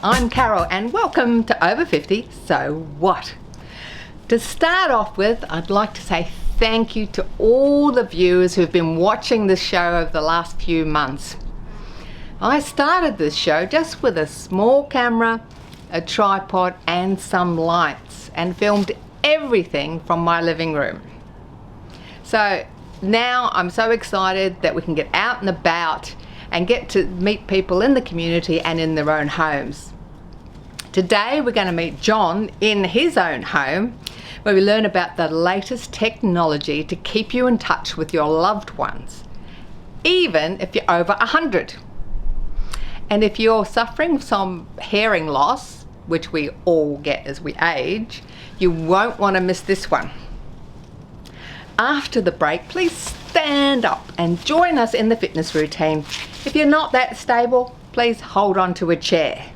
I'm Carol and welcome to Over 50 So What? To start off with, I'd like to say thank you to all the viewers who've been watching this show over the last few months. I started this show just with a small camera, a tripod and some lights, and filmed everything from my living room. So now I'm so excited that we can get out and about and get to meet people in the community and in their own homes. Today we're going to meet John in his own home, where we learn about the latest technology to keep you in touch with your loved ones, even if you're over 100. And if you're suffering from hearing loss, which we all get as we age, you won't want to miss this one. After the break, please stand up and join us in the fitness routine. If you're not that stable, please hold on to a chair.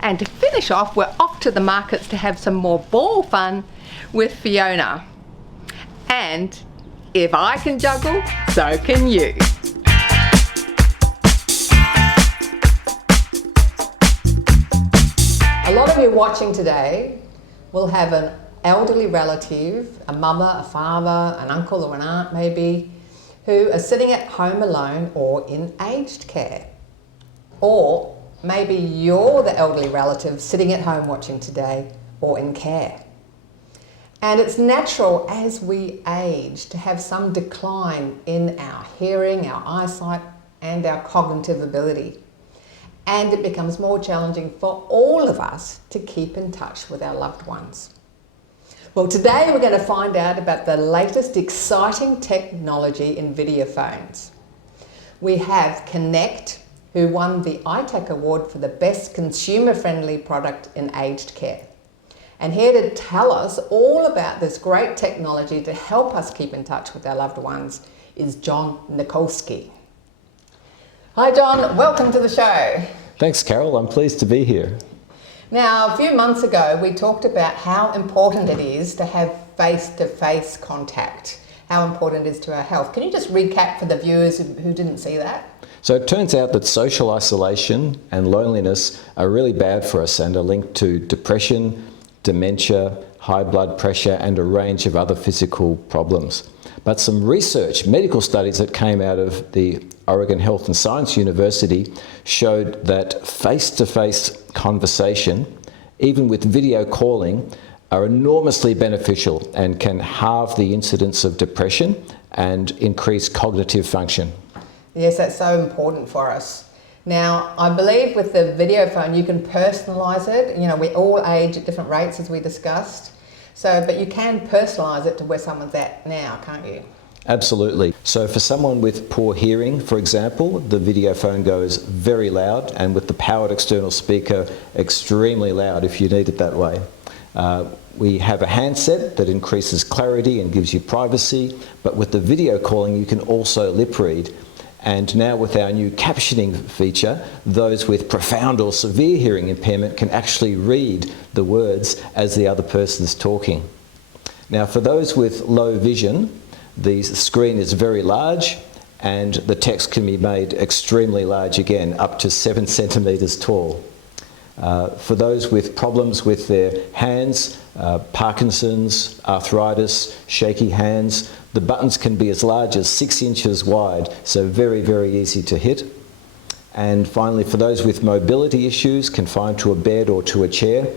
And to finish off, we're off to the markets to have some more ball fun with Fiona. And if I can juggle, so can you. A lot of you watching today will have an elderly relative, a mother, a father, an uncle or an aunt maybe, who are sitting at home alone or in aged care. Or maybe you're the elderly relative sitting at home watching today or in care. And it's natural as we age to have some decline in our hearing, our eyesight and our cognitive ability. And it becomes more challenging for all of us to keep in touch with our loved ones. Well, today we're going to find out about the latest exciting technology in videophones. We have Konnekt, who won the ITAC award for the best consumer-friendly product in aged care. And here to tell us all about this great technology to help us keep in touch with our loved ones is John Nikolski. Hi John, welcome to the show. Thanks Carol, I'm pleased to be here. Now, a few months ago, we talked about how important it is to have face-to-face contact, how important it is to our health. Can you just recap for the viewers who didn't see that? So it turns out that social isolation and loneliness are really bad for us and are linked to depression, dementia, high blood pressure and a range of other physical problems. But some research, medical studies that came out of the Oregon Health and Science University showed that face-to-face conversation, even with video calling, are enormously beneficial and can halve the incidence of depression and increase cognitive function. Yes, that's so important for us. Now, I believe with the video phone you can personalise it. You know, we all age at different rates as we discussed. But you can personalise it to where someone's at now, can't you? Absolutely. So for someone with poor hearing, for example, the video phone goes very loud and with the powered external speaker extremely loud if you need it that way. We have a handset that increases clarity and gives you privacy, but with the video calling you can also lip read. And now with our new captioning feature, those with profound or severe hearing impairment can actually read the words as the other person's talking. Now for those with low vision, the screen is very large and the text can be made extremely large again, up to 7 centimetres tall. For those with problems with their hands, Parkinson's, arthritis, shaky hands, the buttons can be as large as 6 inches wide, so very, very easy to hit. And finally, for those with mobility issues, confined to a bed or to a chair,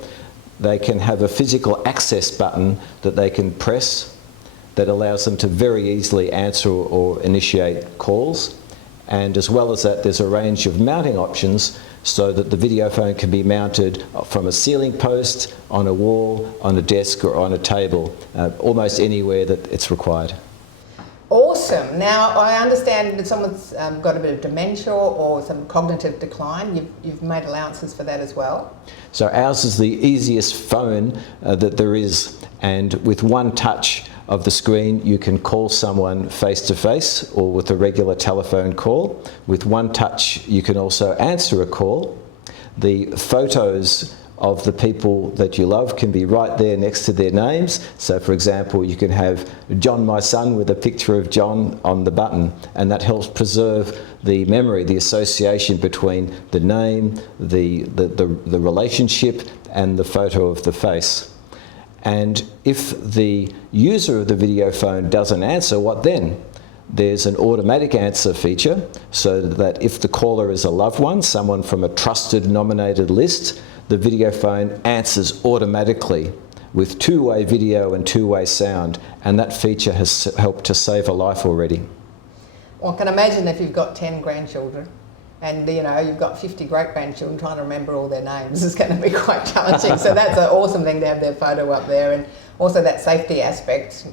they can have a physical access button that they can press that allows them to very easily answer or initiate calls. And as well as that, there's a range of mounting options so that the video phone can be mounted from a ceiling post, on a wall, on a desk or on a table, almost anywhere that it's required. Awesome. Now, I understand that someone's got a bit of dementia or some cognitive decline. You've made allowances for that as well? So ours is the easiest phone that there is, and with one touch of the screen you can call someone face-to-face or with a regular telephone call. With one touch you can also answer a call. The photos of the people that you love can be right there next to their names. So for example, you can have John, my son, with a picture of John on the button, and that helps preserve the memory, the association between the name, the relationship, and the photo of the face. And if the user of the video phone doesn't answer, what then? There's an automatic answer feature, so that if the caller is a loved one, someone from a trusted nominated list, the video phone answers automatically with two-way video and two-way sound, and that feature has helped to save a life already. Well, I can imagine if you've got 10 grandchildren and you've got 50 great-grandchildren, trying to remember all their names is going to be quite challenging. So that's an awesome thing to have their photo up there, and also that safety aspect,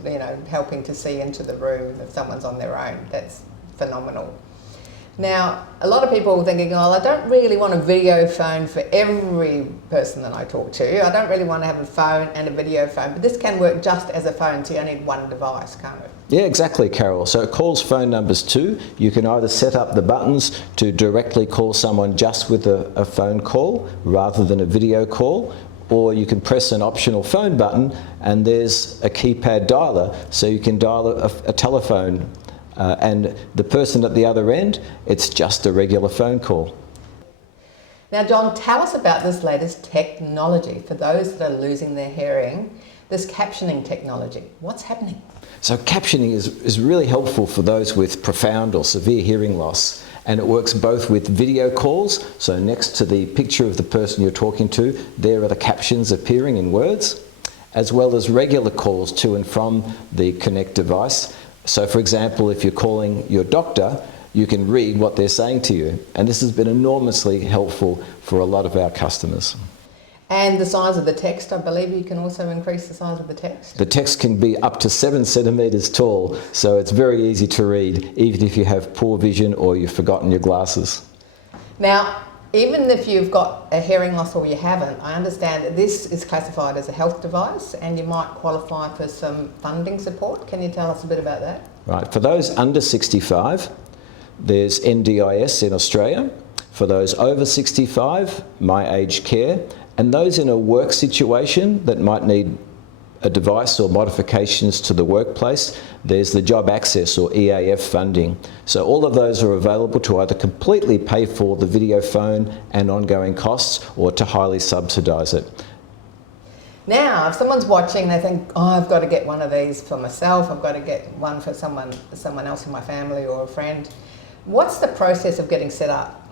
helping to see into the room if someone's on their own. That's phenomenal. Now, a lot of people are thinking, I don't really want a video phone for every person that I talk to. I don't really want to have a phone and a video phone, but this can work just as a phone, so you only need one device, can't it? Yeah, exactly, Carol. So it calls phone numbers too. You can either set up the buttons to directly call someone just with a phone call rather than a video call, or you can press an optional phone button and there's a keypad dialer, so you can dial a telephone and the person at the other end, it's just a regular phone call. Now, John, tell us about this latest technology for those that are losing their hearing, this captioning technology. What's happening? So captioning is really helpful for those with profound or severe hearing loss, and it works both with video calls, so next to the picture of the person you're talking to, there are the captions appearing in words, as well as regular calls to and from the Konnekt device. So for example, if you're calling your doctor, you can read what they're saying to you, and this has been enormously helpful for a lot of our customers. And the size of the text, I believe you can also increase the size of the text? The text can be up to 7 centimetres tall, so it's very easy to read, even if you have poor vision or you've forgotten your glasses. Now, even if you've got a hearing loss or you haven't, I understand that this is classified as a health device and you might qualify for some funding support. Can you tell us a bit about that? Right, for those under 65, there's NDIS in Australia. For those over 65, My Aged Care. And those in a work situation that might need a device or modifications to the workplace, there's the Job Access or EAF funding. So all of those are available to either completely pay for the video phone and ongoing costs, or to highly subsidise it. Now, if someone's watching, they think, I've got to get one of these for myself, I've got to get one for someone else in my family or a friend. What's the process of getting set up?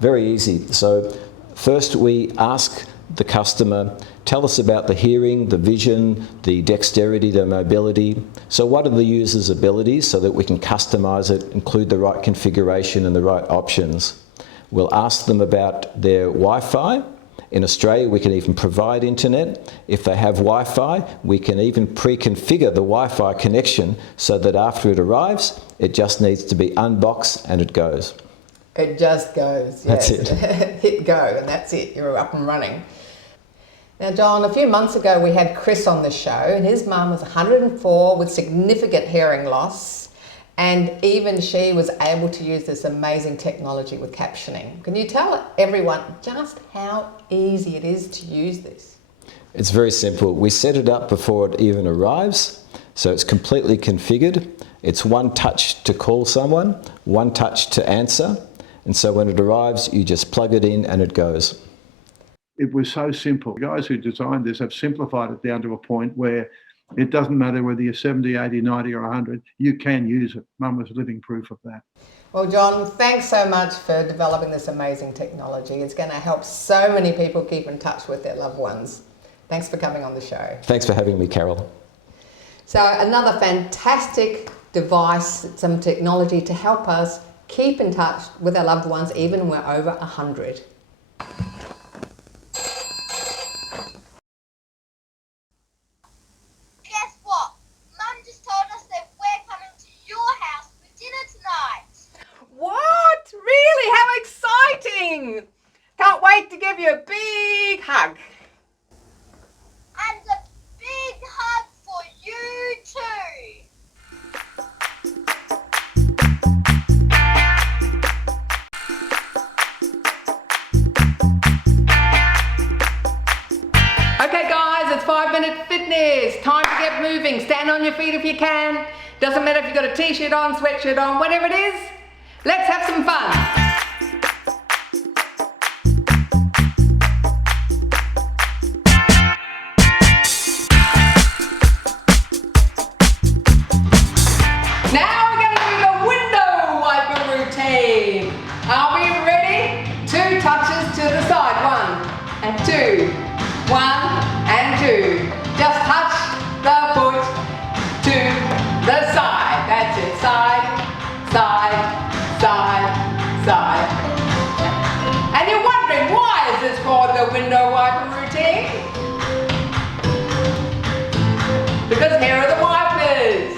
Very easy. So first we ask the customer, tell us about the hearing, the vision, the dexterity, the mobility. So what are the user's abilities, so that we can customise it, include the right configuration and the right options. We'll ask them about their Wi-Fi. In Australia, we can even provide internet. If they have Wi-Fi, we can even pre-configure the Wi-Fi connection so that after it arrives, it just needs to be unboxed and it goes. It just goes, yes. That's it. Hit go and that's it, you're up and running. Now, John, a few months ago we had Chris on the show, and his mum was 104 with significant hearing loss, and even she was able to use this amazing technology with captioning. Can you tell everyone just how easy it is to use this? It's very simple. We set it up before it even arrives, so it's completely configured. It's one touch to call someone, one touch to answer, and so when it arrives, you just plug it in and it goes. It was so simple. The guys who designed this have simplified it down to a point where it doesn't matter whether you're 70, 80, 90 or 100, you can use it. Mum was living proof of that. Well, John, thanks so much for developing this amazing technology. It's going to help so many people keep in touch with their loved ones. Thanks for coming on the show. Thanks for having me, Carol. So another fantastic device, some technology to help us keep in touch with our loved ones even when we're over 100. Guess what? Mum just told us that we're coming to your house for dinner tonight. What? Really? How exciting! Can't wait to give you a big hug. And a big hug for you too. is. Time to get moving. Stand on your feet if you can. Doesn't matter if you've got a t-shirt on, sweatshirt on, whatever it is. Let's have some fun. Now we're going to do the window wiper routine. Are we ready? 2 touches to the side. 1 and 2. 1 and 2. Just touch the foot to the side. That's it. Side, side, side, side. And you're wondering, why is this called the window wiper routine? Because here are the wipers.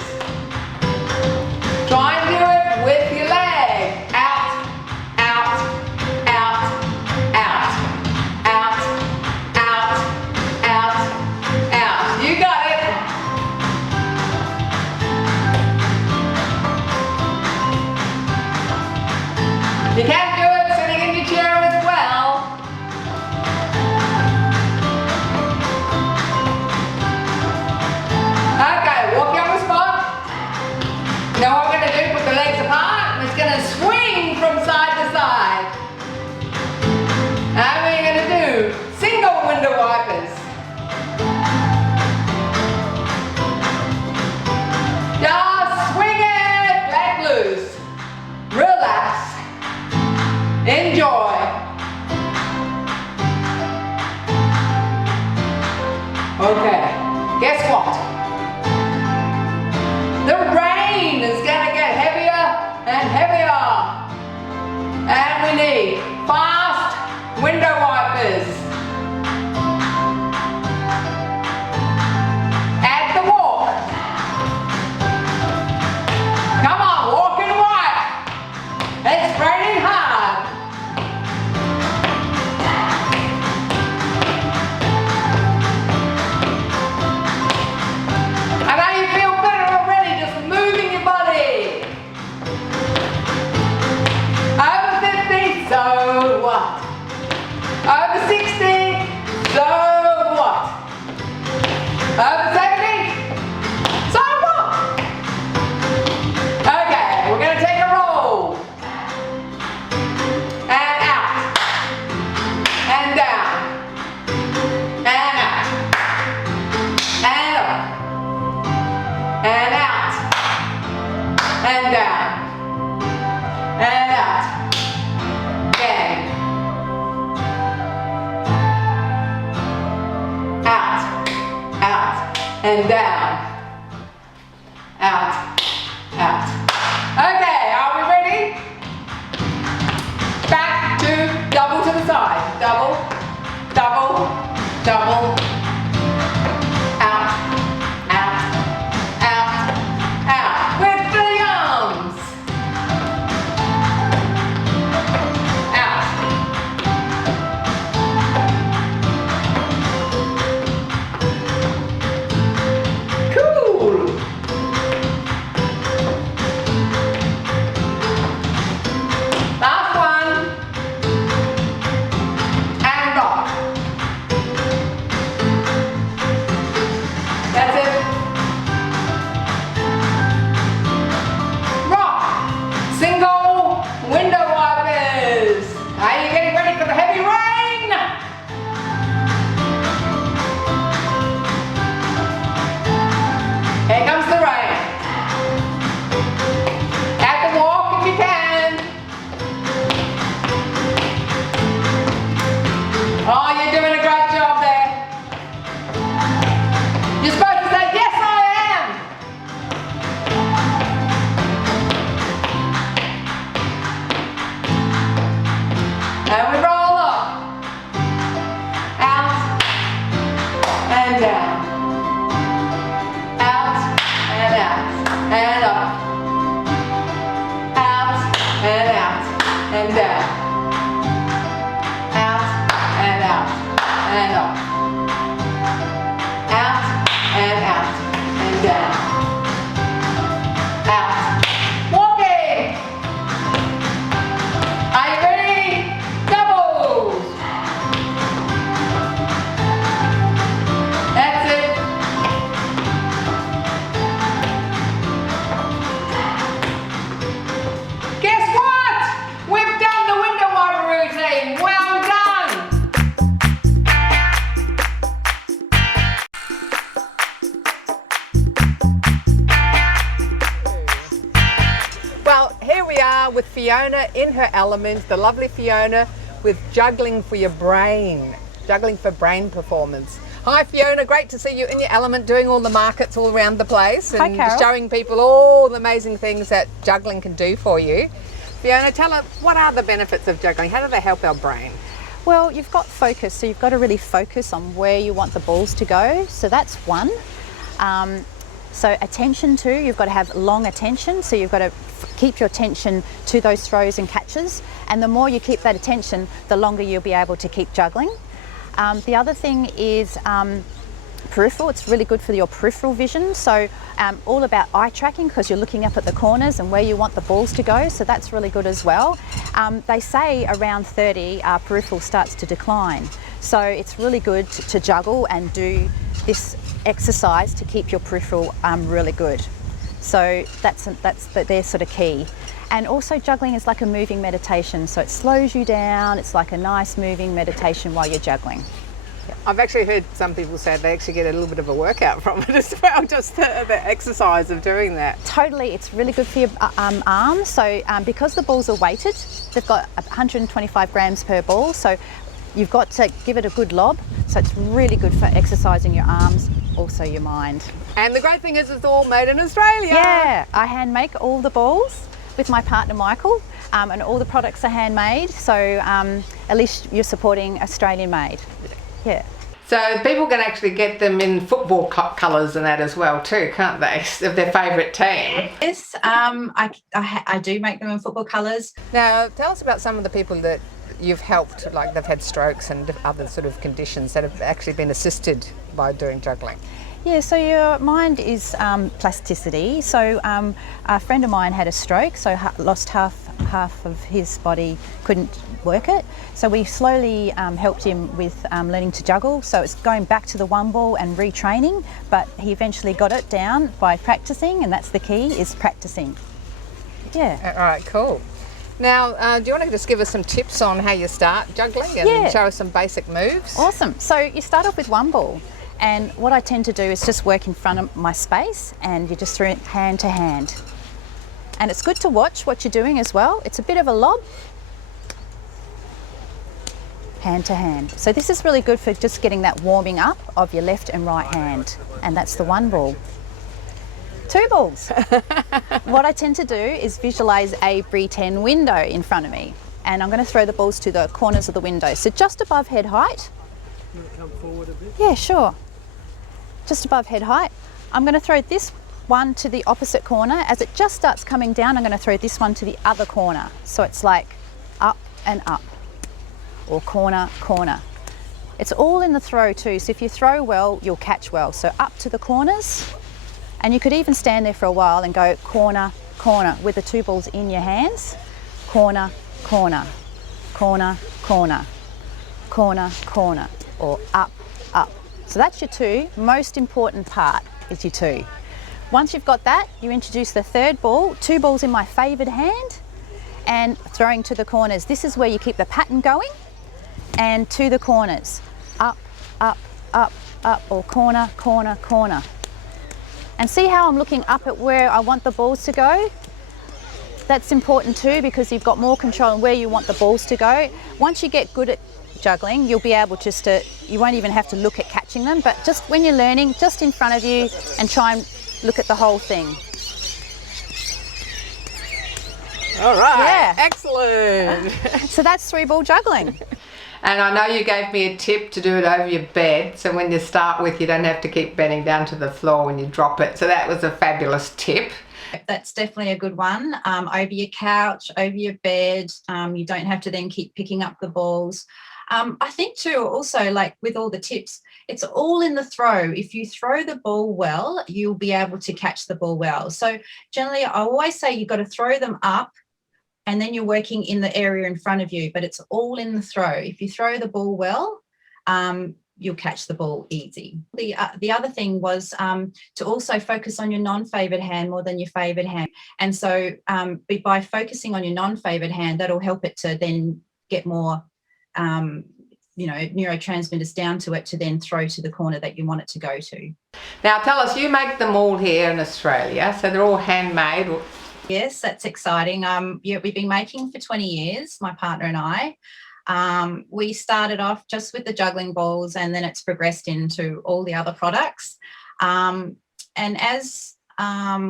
Try and do it with your leg. Out, out, out, out, out, out, out, out. You got it. You can do it sitting in your chair as well. Okay, walk on the spot. Now what we're going to do, put the legs apart, and it's going to swing from side to side. And we're going to do single window wipers. Just swing it, let loose. Relax. Enjoy. Okay, guess what? The rain is going to get heavier and heavier. And we need fast window wipers. Add the walk. Come on, walk and wipe. It's raining hard. I know you feel better already just moving your body. Over 50, so what? Over 60, so what? Over 70, so what? Okay, we're going to take a roll. And out. And down. And out. And up. And out. And down. And out. Again. Out. Out. And down. Out. Out. Okay, are we ready? Back to double to the side. Double. Double. Double. Out. Out. Out. Out. With the arms. Out. Cool. Last one. And rock. Fiona in her element, the lovely Fiona with juggling for your brain, juggling for brain performance. Hi Fiona, great to see you in your element doing all the markets all around the place and showing people all the amazing things that juggling can do for you. Fiona, tell us, what are the benefits of juggling? How do they help our brain? Well, you've got focus, so you've got to really focus on where you want the balls to go. So that's one. So attention too, you've got to have long attention. So you've got to keep your attention to those throws and catches. And the more you keep that attention, the longer you'll be able to keep juggling. The other thing is peripheral. It's really good for your peripheral vision. So all about eye tracking, because you're looking up at the corners and where you want the balls to go. So that's really good as well. They say around 30, our peripheral starts to decline. So it's really good to juggle and do this exercise to keep your peripheral really good. So they're sort of key. And also juggling is like a moving meditation. So it slows you down. It's like a nice moving meditation while you're juggling. I've actually heard some people say they actually get a little bit of a workout from it as well, just the exercise of doing that. Totally, it's really good for your arms. So because the balls are weighted, they've got 125 grams per ball, so you've got to give it a good lob. So it's really good for exercising your arms, also your mind. And the great thing is it's all made in Australia. Yeah, I hand make all the balls with my partner Michael, and all the products are handmade, so at least you're supporting Australian made. Yeah. So people can actually get them in football colours and that as well too, can't they? Of their favourite team. Yes, I do make them in football colours. Now tell us about some of the people that you've helped, like they've had strokes and other sort of conditions that have actually been assisted by doing juggling. Yeah, so your mind is plasticity. So a friend of mine had a stroke, so lost half of his body, couldn't work it. So we slowly helped him with learning to juggle. So it's going back to the one ball and retraining, but he eventually got it down by practicing, and that's the key, is practicing. Yeah. All right, cool. Now, do you want to just give us some tips on how you start juggling and show us some basic moves? Awesome. So you start off with one ball. And what I tend to do is just work in front of my space, and you just throw it hand to hand. And it's good to watch what you're doing as well. It's a bit of a lob, hand to hand. So this is really good for just getting that warming up of your left and right hand. And that's the one ball. Two balls. What I tend to do is visualise a Brie 10 window in front of me. And I'm going to throw the balls to the corners of the window. So just above head height. Come forward a bit. Yeah, sure. Just above head height. I'm going to throw this one to the opposite corner. As it just starts coming down, I'm going to throw this one to the other corner. So it's like up and up, or corner, corner. It's all in the throw too. So if you throw well, you'll catch well. So up to the corners, and you could even stand there for a while and go corner, corner with the two balls in your hands. Corner, corner, corner, corner, corner, corner, or up, up. So that's your two. Most important part is your two. Once you've got that, you introduce the third ball, two balls in my favoured hand, and throwing to the corners. This is where you keep the pattern going, and to the corners. Up, up, up, up, or corner, corner, corner. And see how I'm looking up at where I want the balls to go? That's important too, because you've got more control on where you want the balls to go. Once you get good at juggling, you'll be able just to, you won't even have to look at catching them, but just when you're learning, just in front of you, and try and look at the whole thing. All right, yeah. Excellent. So that's three ball juggling. And I know you gave me a tip to do it over your bed, so when you start with, you don't have to keep bending down to the floor when you drop it. So that was a fabulous tip. That's definitely a good one. Over your couch, over your bed, you don't have to then keep picking up the balls. I think too, also, like with all the tips, it's all in the throw. If you throw the ball well, you'll be able to catch the ball well. So generally, I always say you've got to throw them up, and then you're working in the area in front of you, but it's all in the throw. If you throw the ball well, you'll catch the ball easy. The other thing was to also focus on your non-favoured hand more than your favoured hand. And so by focusing on your non-favoured hand, that'll help it to then get more neurotransmitters down to it to then throw to the corner that you want it to go to. Now tell us, you make them all here in Australia, so they're all handmade. Yes, that's exciting. Yeah, we've been making for 20 years, my partner and I. We started off just with the juggling balls, and then it's progressed into all the other products. And as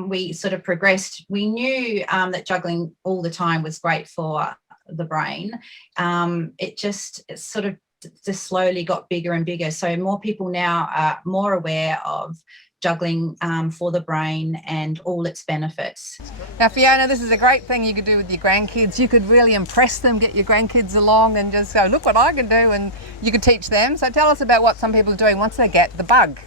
we sort of progressed, we knew that juggling all the time was great for the brain. It sort of just slowly got bigger and bigger. So more people now are more aware of juggling for the brain and all its benefits. Now Fiona, this is a great thing you could do with your grandkids. You could really impress them, get your grandkids along and just go, look what I can do, and you could teach them. So tell us about what some people are doing once they get the bug.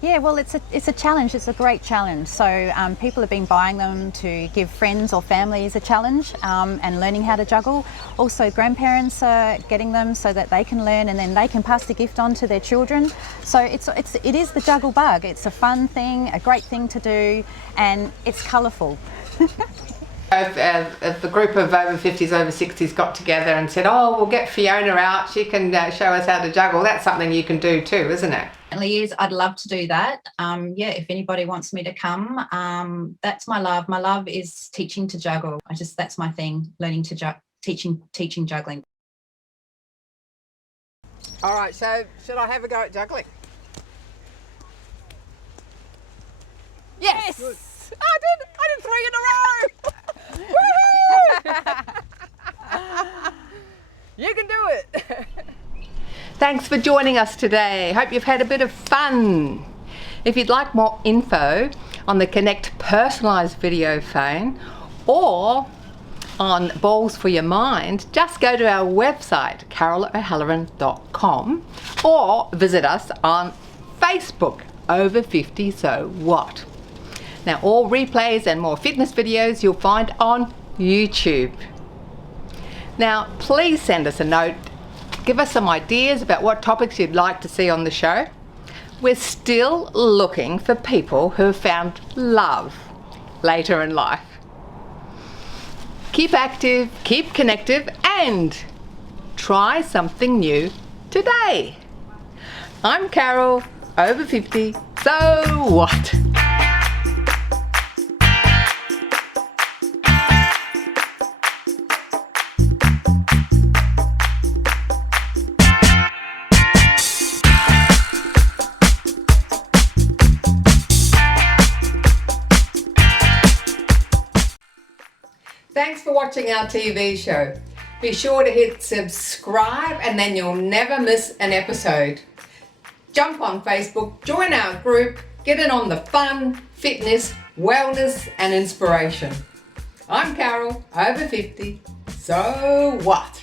Yeah, well, it's a challenge. It's a great challenge. So people have been buying them to give friends or families a challenge and learning how to juggle. Also, grandparents are getting them so that they can learn, and then they can pass the gift on to their children. So it is the juggle bug. It's a fun thing, a great thing to do, and it's colourful. If the group of over 50s, over 60s got together and said, oh, we'll get Fiona out, she can show us how to juggle, that's something you can do too, isn't it? Is I'd love to do that. Yeah, if anybody wants me to come, that's my love. My love is teaching to juggle. That's my thing, learning to teaching juggling. All right, so should I have a go at juggling? Yes! Good. I did 3 in a row! Woohoo! You can do it! Thanks for joining us today. Hope you've had a bit of fun. If you'd like more info on the Konnekt personalised video phone or on balls for your mind, just go to our website carolo'halloran.com or visit us on Facebook, Over 50 So What. Now all replays and more fitness videos you'll find on YouTube. Now please send us a note. Give us some ideas about what topics you'd like to see on the show. We're still looking for people who have found love later in life. Keep active, keep connected, and try something new today. I'm Carol, over 50, so what? Thanks for watching our TV show. Be sure to hit subscribe and then you'll never miss an episode. Jump on Facebook, join our group, get in on the fun, fitness, wellness and inspiration. I'm Carol, over 50, so what?